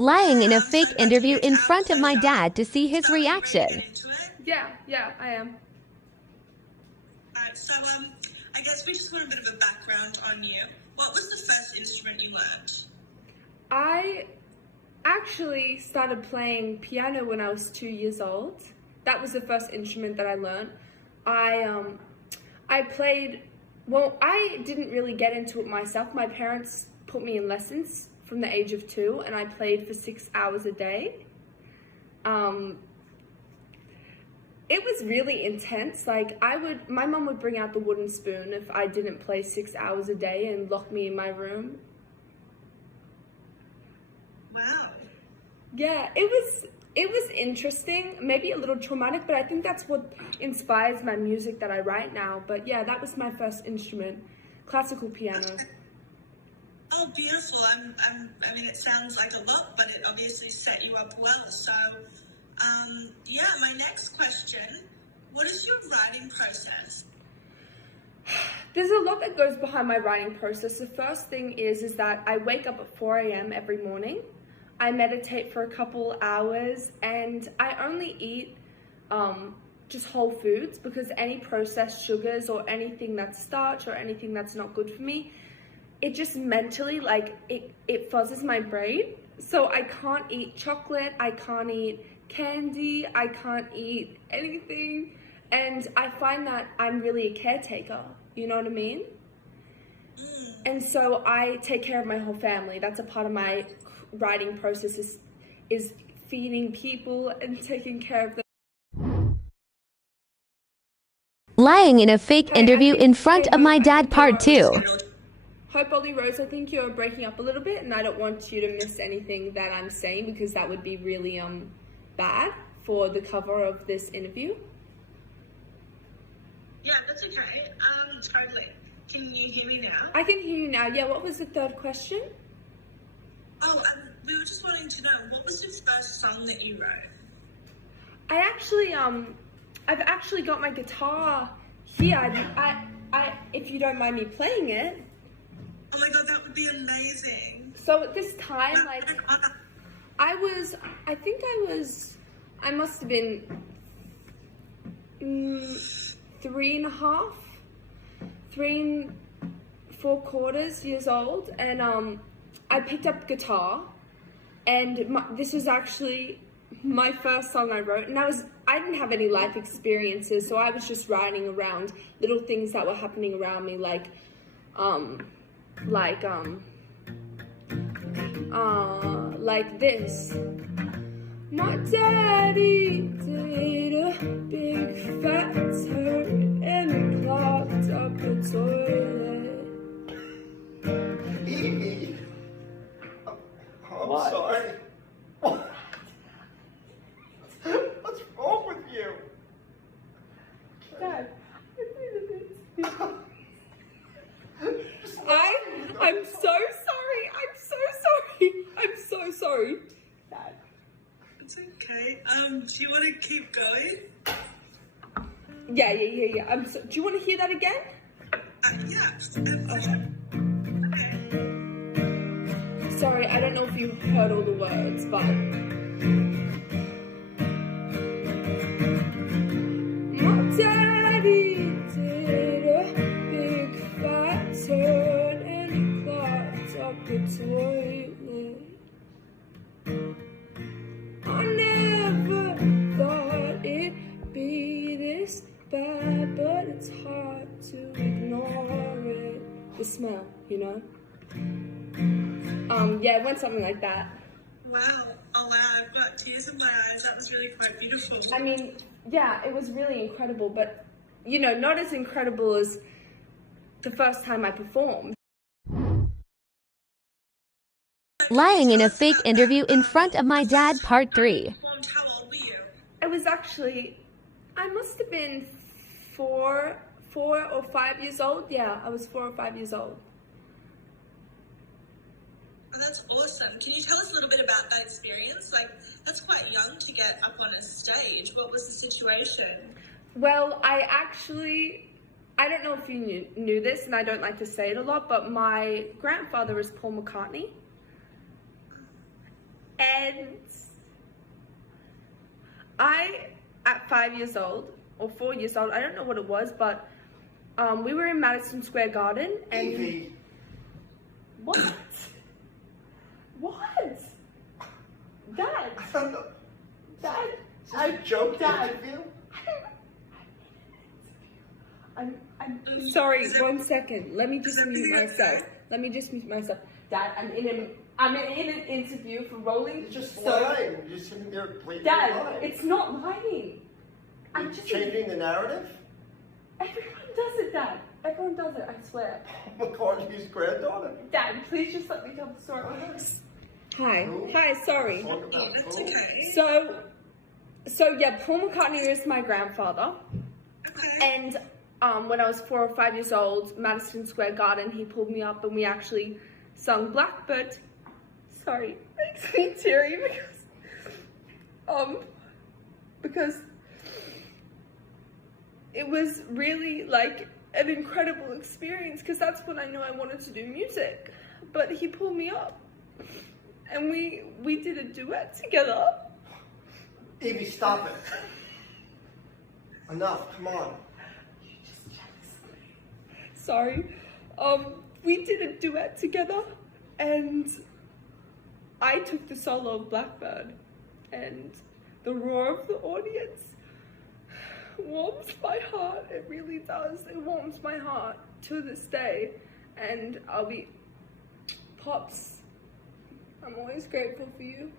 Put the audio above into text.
lying in a So fake glad to interview get in to have a front of my pleasure. dad to see his So are you ready to get reaction. into it? Yeah, I am. Alright, so I guess we just want a bit of a background on you. What was the first instrument you learned? I actually started playing piano when I was 2 years old. That was the first instrument that I learned. I played, well, I didn't really get into it myself. My parents put me in lessons from the age of 2, and I played for 6 hours a day. It was really intense. Like, my mum would bring out the wooden spoon if I didn't play 6 hours a day and lock me in my room. Wow. Yeah, it was interesting, maybe a little traumatic, but I think that's what inspires my music that I write now. But yeah, that was my first instrument, classical piano. Oh, beautiful. I mean, it sounds like a lot, but it obviously set you up well. So, yeah, my next question, what is your writing process? There's a lot that goes behind my writing process. The first thing is that I wake up at 4 a.m. every morning. I meditate for a couple hours, and I only eat just whole foods, because any processed sugars or anything that's starch or anything that's not good for me, it just mentally, like, it fuzzes my brain. So I can't eat chocolate, I can't eat candy, I can't eat anything. And I find that I'm really a caretaker, you know what I mean? And so I take care of my whole family. That's a part of my writing process, is feeding people and taking care of them. Lying in a fake interview in front of my dad part 2. Hope Ollie Rose, I think you're breaking up a little bit, and I don't want you to miss anything that I'm saying, because that would be really bad for the cover of this interview. Yeah, that's okay. Totally. Can you hear me now? I can hear you now. Yeah, what was the third question? Oh, we were just wanting to know, what was your first song that you wrote? I've actually got my guitar here. I if you don't mind me playing it. Oh my god, that would be amazing. So at this time, That's like, an honor. I must have been 3.75 years old, and I picked up guitar, and this was actually my first song I wrote, and I didn't have any life experiences, so I was just writing around little things that were happening around me, like this. My daddy did a big fat turn and clogged up the toilet. Evie! I'm What? sorry. What's wrong with you? Dad, I'm so sorry. I'm so sorry. Dad. It's okay. Do you want to keep going? Yeah. Do you want to hear that again? Yeah. Sorry, I don't know if you heard all the words, but my daddy did a big fat turn and he clogged up the toilet. I never thought it'd be this bad, but it's hard to ignore it. The smell, you know? Yeah, it went something like that. Wow. Oh wow, I've got tears in my eyes. That was really quite beautiful. I mean, yeah, it was really incredible, but, you know, not as incredible as the first time I performed. Lying in a fake interview in front of my dad part 3. How old were you? I was actually, I must have been 4 or 5 years old. Yeah, I was 4 or 5 years old. Oh, that's awesome. Can you tell us a little bit about that experience? Like, that's quite young to get up on a stage. What was the situation? Well, I don't know if you knew this, and I don't like to say it a lot, but my grandfather is Paul McCartney. And I, at 5 years old, or 4 years old, I don't know what it was, but we were in Madison Square Garden and... Evie, What? What? Dad, I don't know. Dad, Is this a joke Dad. interview? I'm sorry, 1 second. Let me just mute myself. Dad, I'm in an interview for Rolling You're just Stone. lying. You're just sitting there blatantly Dad, lying. it's not lying. I'm You're just changing the narrative? Everyone does it, Dad. Everyone does it, I swear. Paul McCartney's granddaughter? Dad, please just let me tell the story. Hi. Who? Hi, sorry. Talk about That's who? okay. So yeah, Paul McCartney is my grandfather. Okay. And when I was 4 or 5 years old, Madison Square Garden, he pulled me up and we actually sung Blackbird. Sorry, makes me teary because it was really like an incredible experience because that's when I knew I wanted to do music. But he pulled me up and we did a duet together. Evie, stop it. Enough, come on. Sorry. We did a duet together and I took the solo of Blackbird and the roar of the audience warms my heart. It really does. It warms my heart to this day. And Pops, I'm always grateful for you.